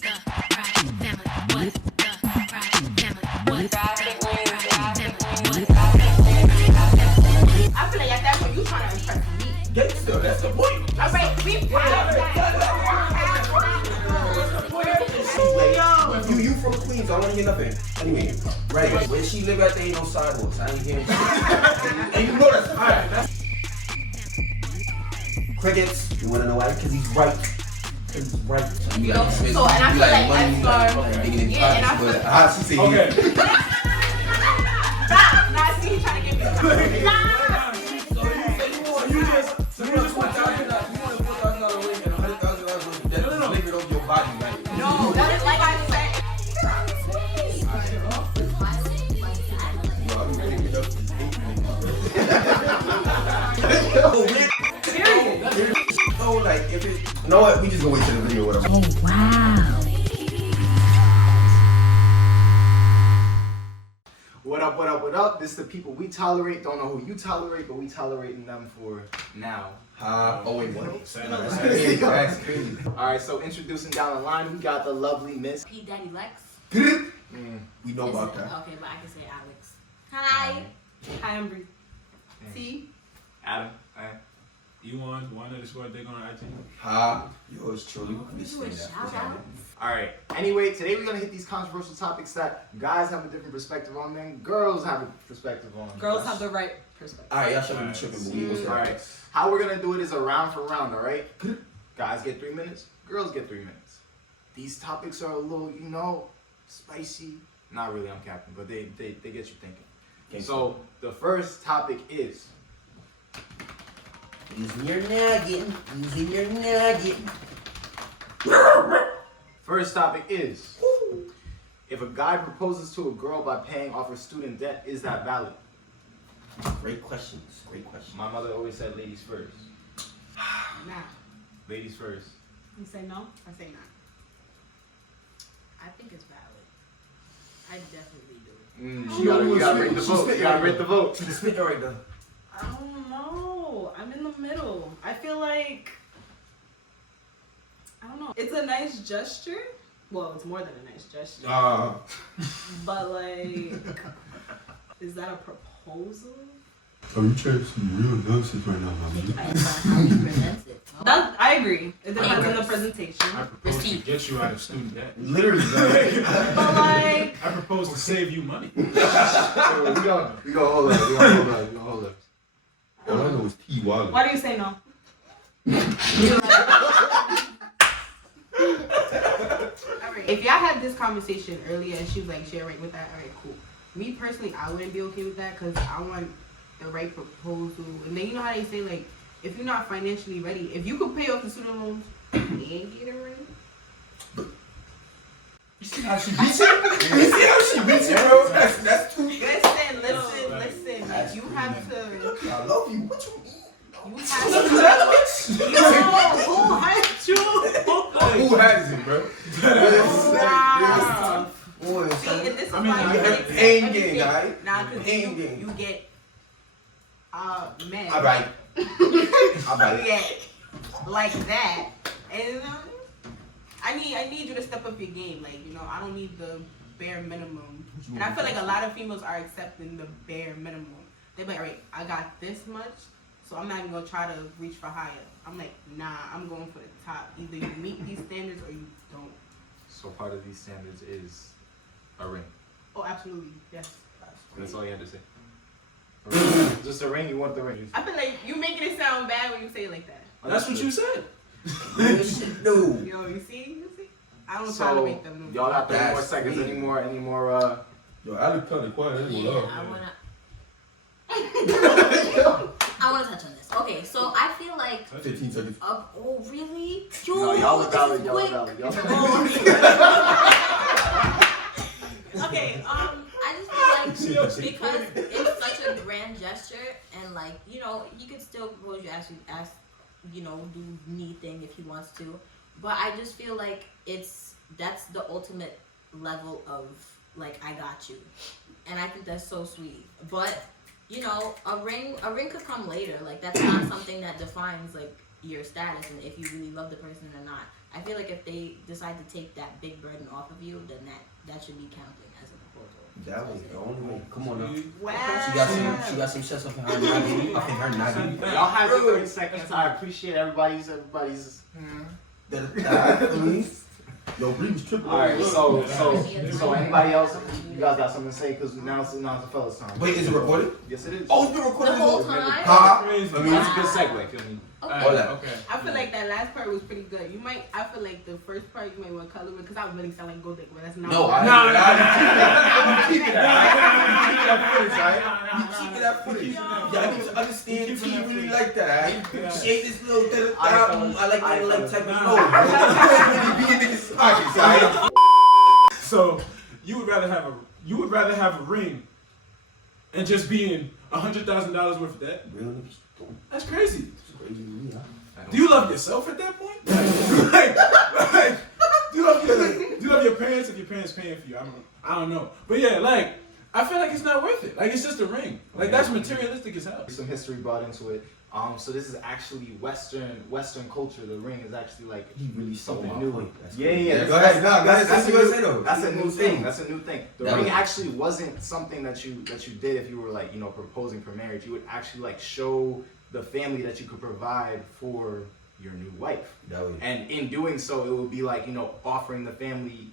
I feel like at that point you trying to impress me. Gangster, that's the point. All right, we You from Queens, I want to hear nothing. Anyway, right, where she live at, there ain't no sidewalks. I ain't hearing shit. And you know that's alright. Crickets, you want to know why? Because he's right. Because he's right. You know, so, and I feel like that's yeah, and I feel like, she say okay. Stop! Now I see you trying to get me. You want $4,000 ring and $100,000 worth of debt delivered over your body, right? No, that is like I said. No, like if it. You know what? We just gonna wait till the video. Whatever. Oh wow. What up, what up, what up? This is the people we tolerate. Don't know who you tolerate, but we tolerating them for now. Oh wait, what? That's crazy. That's crazy. Alright, so introducing down the line, we got the lovely Miss P. Daddy Lex. We know about that. Okay, but I can say Alex. Hi. Hi, I'm Bree. See? Adam. You want _, they gonna IG. Yours truly. Do a shout out. Alright, anyway, today we're gonna hit these controversial topics that guys have a different perspective on than girls have a perspective on. Girls have the right perspective. Alright, y'all shouldn't be tripping, but we was Alright, how we're gonna do it is a round for round, alright? Guys get 3 minutes, girls get 3 minutes. These topics are a little, you know, spicy. Not really, I'm capping, but they get you thinking. Okay, so the first topic is using your nugget. Using your nugget. First topic is, if a guy proposes to a girl by paying off her student debt, is that valid? Great questions. Great questions. My mother always said ladies first. Nah. Ladies first. You say no? I say not. I think it's valid. I definitely do. You gotta rate the vote. You gotta rate the vote. Spit right there. I don't know. I'm in the middle. I feel like, I don't know. It's a nice gesture. Well, it's more than a nice gesture. But like, is that a proposal? Oh, you trying some real nonsense right now, I think it depends on how you present it. I agree. It depends on the presentation. I propose to get you out of student debt. Literally. But like, I propose to save you money. We gonna hold up. All I know is T Wallet. why do you say no? If y'all had this conversation earlier and she was like, she alright with that, alright, cool. Me personally, I wouldn't be okay with that because I want the right proposal. And then you know how they say, like, if you're not financially ready, if you could pay off the student loans and get a ring. You see how she beats it? You see how she beats it, bro? That's too. Listen. That's You have to. I love you. What you mean? You have to. Who has Who has you? it, bro? Boy, See, and this is why you you have get pain game, right? Nah, because Pain you game. get men. Alright. You get like that, and I need you to step up your game. Like, you know, I don't need the bare minimum. And I feel like a lot of females are accepting the bare minimum. They're like, all right, I got this much, so I'm not even gonna try to reach for higher. I'm like, nah, I'm going for the top. Either you meet these standards or you don't. So part of these standards is a ring. Oh, absolutely, yes. That's all you had to say. Just a ring. You want the ring? I feel like you making it sound bad when you say it like that. That's what you said. No. You know, you see? I don't try to make them. Y'all got 30 more That's seconds. me. Any more? Yo, Alex kind of quiet. Yeah, I wanna touch on this. Okay, so I feel like 15 seconds. oh really? No, y'all look valid. Y'all look quick. valid. Okay, I just feel like because it's such a grand gesture and like, you know, he could still propose you ask you know, do neat thing if he wants to. But I just feel like that's the ultimate level of like, I got you. And I think that's so sweet. But, you know, a ring could come later. Like, that's not something that defines like your status and if you really love the person or not. I feel like if they decide to take that big burden off of you, then that should be counting as a proposal. That was the only way. Come on now. Wow. She got some sense of her nagging. I think her nagging. Y'all have your 30 seconds. I appreciate everybody's. Yo, Bree was tripping. All right, so anybody else? You guys got something to say? Because now it's the fellas' time. Wait, is it recorded? Yes, it is. Oh, it's been The recorded. whole time? Huh? I mean, it's a good segue. Feel me? Okay. I feel like that last part was pretty good. I feel like the first part you might want to color it because I really sound like Gold Dick, but that's not. No, what I'm keeping that. I'm keeping that footage. Y'all need to understand T really like that. She ain't this little I like type of no. Really be in niggas' pockets, alright? So you would rather have a ring and just be in $100,000 worth of debt? Real niggas. That's crazy. It's crazy to me, huh? Do you love yourself at that point? do you love your parents if your parents paying for you? I don't know. But yeah, like I feel like it's not worth it. Like it's just a ring. Like that's materialistic as hell. Some history brought into it. So this is actually Western culture. The ring is actually like He really something stole my new. point. Yeah. Go ahead. No, That's what you say though. That's a new thing. That's a new thing. The That ring was- actually wasn't something that you did if you were like proposing for marriage. You would actually like show the family that you could provide for your new wife. That was And in doing so, it would be like offering the family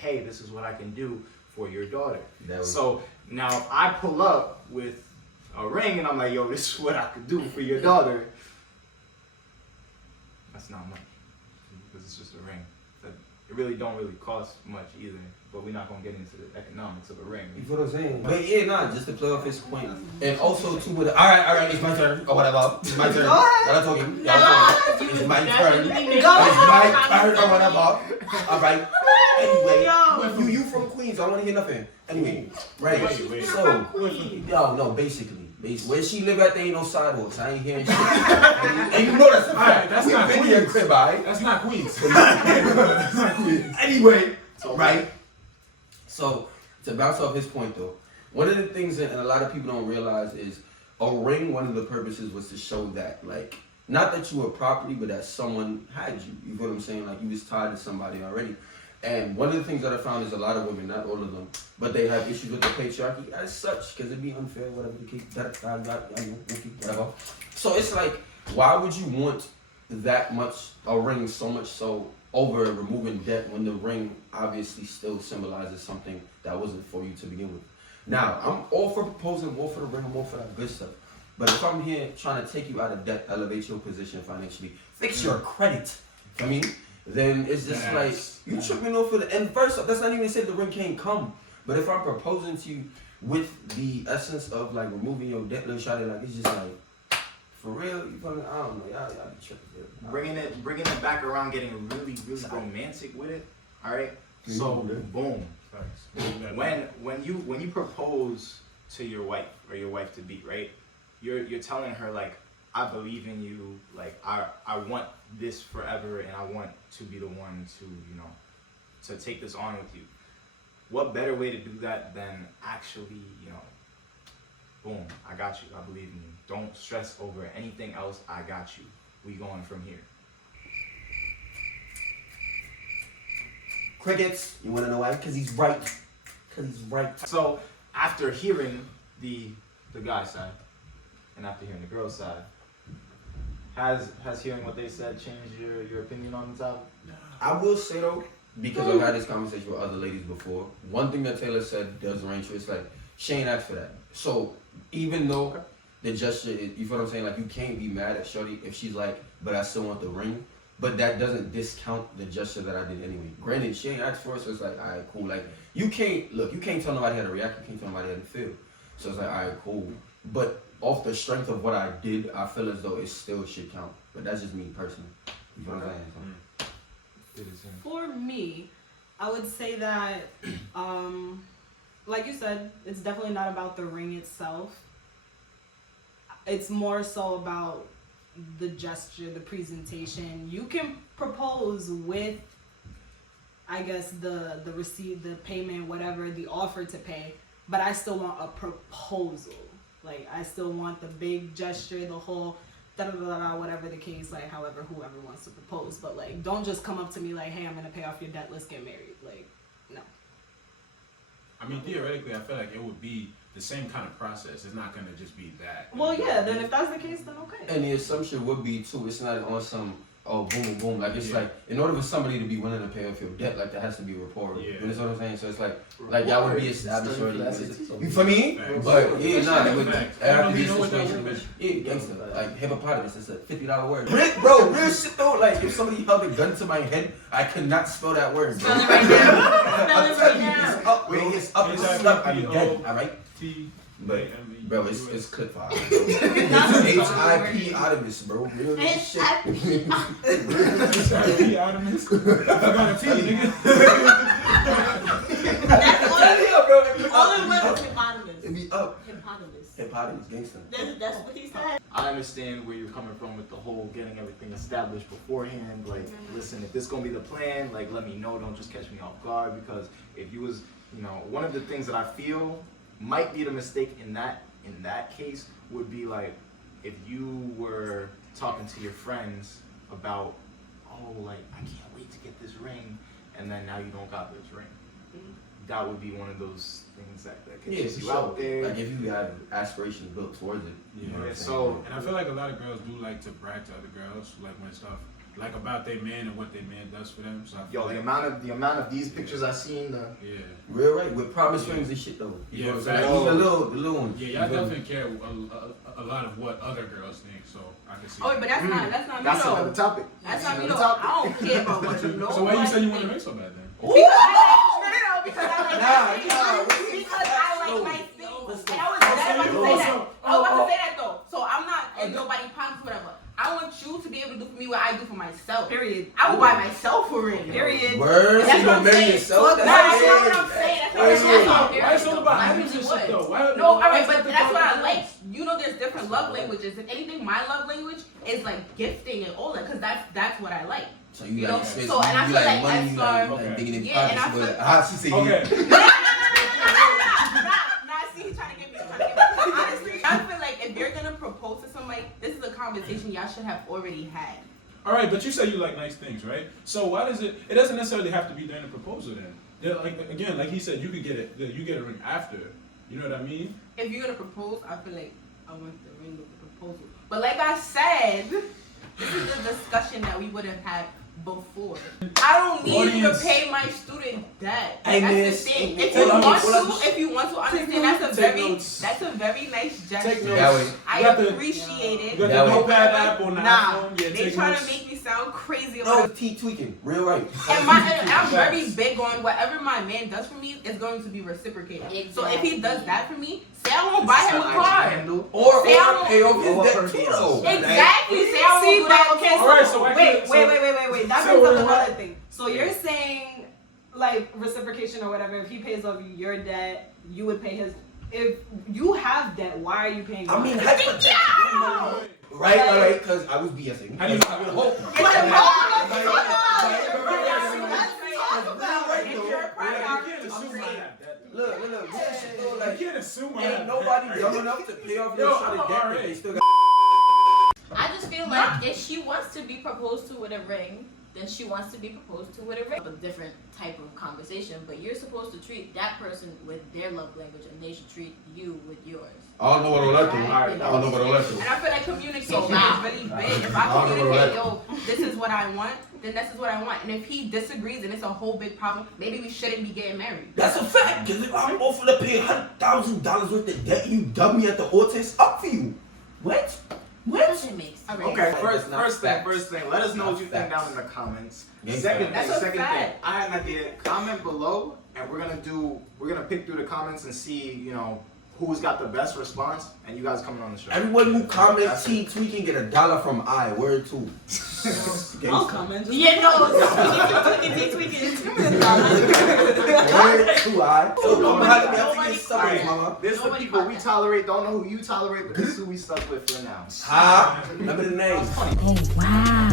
hey, this is what I can do for your daughter. that was So now if I pull up with a ring and I'm like, yo, this is what I could do for your daughter. That's not much because it's just a ring. It really don't cost much either. But we're not gonna get into the economics of a ring. You feel what I'm saying? But yeah, nah, just to play off his point. And also too with alright, it's my turn. Or whatever. It's my turn. Go ahead. Y'all talking. It's my turn. It's Go my turn or whatever. Alright. Anyway, Yo. you from Queens, I don't wanna hear nothing. Anyway, right. Wait. So yo, no, basically. Where she live at, there ain't no sidewalks. I ain't hearing shit. And you know that's a fact. Alright, that's We not been to your Queens. crib, alright? That's not Queens. Anyway, right? So, to bounce off his point though, one of the things that and a lot of people don't realize is a ring, one of the purposes was to show that, like, not that you were property, but that someone had you. You feel what I'm saying? Like, you was tied to somebody already. And one of the things that I found is a lot of women, not all of them, but they have issues with the patriarchy as such, because it'd be unfair, whatever the case, whatever. So it's like, why would you want that much, a ring so much so, over removing debt when the ring obviously still symbolizes something that wasn't for you to begin with? Now, I'm all for proposing, I'm all for the ring, I'm all for that good stuff. But if I'm here trying to take you out of debt, elevate your position financially, fix your credit, I mean, then it's just like, you tripping off of the, and first off, that's not even saying the ring can't come. But if I'm proposing to you with the essence of like removing your debt, little shawty, like it's just like, for real, you fucking, I don't know, y'all be tripping. Bringing it back around, getting really romantic with it. All right. So boom. When you propose to your wife or your wife to be, right, you're telling her like, I believe in you, like I want this forever and I want to be the one to to take this on with you. What better way to do that than actually, boom, I got you, I believe in you. Don't stress over anything else, I got you. We going from here. Crickets, you wanna know why? Because he's right. So after hearing the guy's side and after hearing the girl's side, has hearing what they said changed your opinion on the topic? I will say though, because I've had this conversation with other ladies before, one thing that Taylor said does ring true. It's like, she ain't asked for that. So even though the gesture, you feel what I'm saying? Like, you can't be mad at shorty if she's like, but I still want the ring. But that doesn't discount the gesture that I did anyway. Granted, she ain't asked for it, so it's like, all right, cool. Like, you can't tell nobody how to react, you can't tell nobody how to feel. So it's like, all right, cool. But off the strength of what I did, I feel as though it still should count. But that's just me personally. You feel what I'm saying? For me, I would say that, like you said, it's definitely not about the ring itself. It's more so about the gesture, the presentation. You can propose with, I guess, the receipt, the payment, whatever, the offer to pay, but I still want a proposal. Like, I still want the big gesture, the whole whatever the case, like however whoever wants to propose. But like, don't just come up to me like, hey, I'm gonna pay off your debt, let's get married. Like, no. I mean, theoretically, I feel like it would be the same kind of process. It's not gonna just be that. Well, yeah. Then if that's the case, then okay. And the assumption would be too, it's not on some boom boom. Like it's like in order for somebody to be willing to pay off your debt, like there has to be a rapport. Yeah. You know what I'm saying? So it's like y'all would be established already. Rapport. You feel me? Facts. But yeah, nah, it would Facts. have to be a You know what that situation. word Which, is? yeah, gangster. Like hippopotamus, that's a $50 word. Real shit though. Like if somebody held a gun to my head, I could not spell that word. Bro. Spell it right now. Spell I'm it telling right you, now. it's up, bro. It's up. It's stuck. I'm dead. All right. But bro, it's clip fire. HIP bro. Real It's shit. happy. P Artemis. I got a P, nigga. That's all it was hippopotamus. It be up. Hippopotamus. Hippopotamus, gangster. That's what he said. I understand where you're coming from with the whole getting everything established beforehand. Like, listen, if this gonna be the plan, like, let me know. Don't just catch me off guard. Because if you was, one of the things that I feel might be the mistake in that case would be like, if you were talking to your friends about, oh, like, I can't wait to get this ring, and then now you don't got this ring. That would be one of those things that gets you out there. Like if you have aspirations built towards it. You know what I'm saying? So, And I feel like a lot of girls do like to brag to other girls, like when stuff, like about their man and what their man does for them. So I feel yo, like, the amount of these pictures I seen, yeah. Real right with promise rings and shit though. You Yeah, know what I'm facts. saying? Like, the little ones. Yeah, y'all definitely care a lot of what other girls think, so I can see. Oh, but that's not me that's though. another topic. That's not me another though. topic. I don't care about what you know. So why you said you want to make so bad then? Because I like my things. Because I like my things. And I was about to say that. I was about to say that though. So I'm not in nobody's pockets, whatever. I want you to be able to do for me what I do for myself. Period. I will buy myself a ring. Period. Word, so That's you what gonna I'm marry saying. yourself? That's not what I'm saying. That's not what I'm saying. Why it's all about I habits really and shit would. though? Why, No, alright, why but is that's what I the like. You know, there's different love languages. If anything, my love language is like gifting and all that, because that's what I like. So You you know, like space, so- and I you feel like like money, you like Okay. digging in Yeah, and I pockets, feel- but she say Okay. Nah, see, he's trying to get me. Honestly, I feel like if you're gonna propose to somebody, this is a conversation y'all should have already had. All right, but you say you like nice things, right? So why does it doesn't necessarily have to be during the proposal then. Like again, like he said, you could get it. You get a ring after. You know what I mean? If you're gonna propose, I feel like I want the ring with the proposal. But like I said, this is the discussion that we would have had before. I don't need you to Audience. pay my student debt. Hey, That's miss. the thing. Hey, If you hold on, want hold on. to, understand, Take notes. that's a very nice Take gesture. notes. That way. I You got the- appreciate You it. got That the way. notepad app on the Nah, iPhone. Yeah, they take trying notes. to make me sound crazy No, about it. T tweaking, real right. And I'm very big on whatever my man does for me is going to be reciprocated. So if he does that for me, say I won't buy him a car. Or Say I won't- pay off his debt too though. Exactly. Say I won't do that. Okay, All right, so why wait. can't- so- That so brings up we're another thing. So you're saying, like, reciprocation or whatever, if he pays off your debt, you would pay his. If you have debt, why are you paying? I mean, his? right, because I was BSing. How do you I would hope. It's a Look, real shit though, You like, can't assume I ain't have nobody that. dumb enough to pay off Yo, their I'm shot of debt, but alright. they still got. I just feel like if she wants to be proposed to with a ring, then she wants to be proposed to with a ring. A different type of conversation, but you're supposed to treat that person with their love language, and they should treat you with yours. I don't know what I do. Right. I don't know what I do. And I feel like communication So is now- really big. If I communicate, yo, this is what I want, then this is what I want. And if he disagrees and it's a whole big problem, maybe we shouldn't be getting married. That's a fact, because if I'm offered to pay $100,000 worth of debt, you dub me at the altar, it's up for you. What? That doesn't make sense. Okay, Facts, not first facts. thing. Let us know what you think Facts. down in the comments. Yeah, Second That's thing, a second thing. fact. I had an idea. Comment below, and we're gonna pick through the comments and see, who's got the best response, and you guys coming on the show. Everyone who comments That's T tweaking get $1 from I. Word two. I'll comment. Yeah, no, tweaking. Word two I. So I'm gonna have to get suckers, Alright, mama. this is the Nobody people caught we that. tolerate. Don't know who you tolerate, but this is who we stuck with for now. Ha? Remember the name. Oh wow.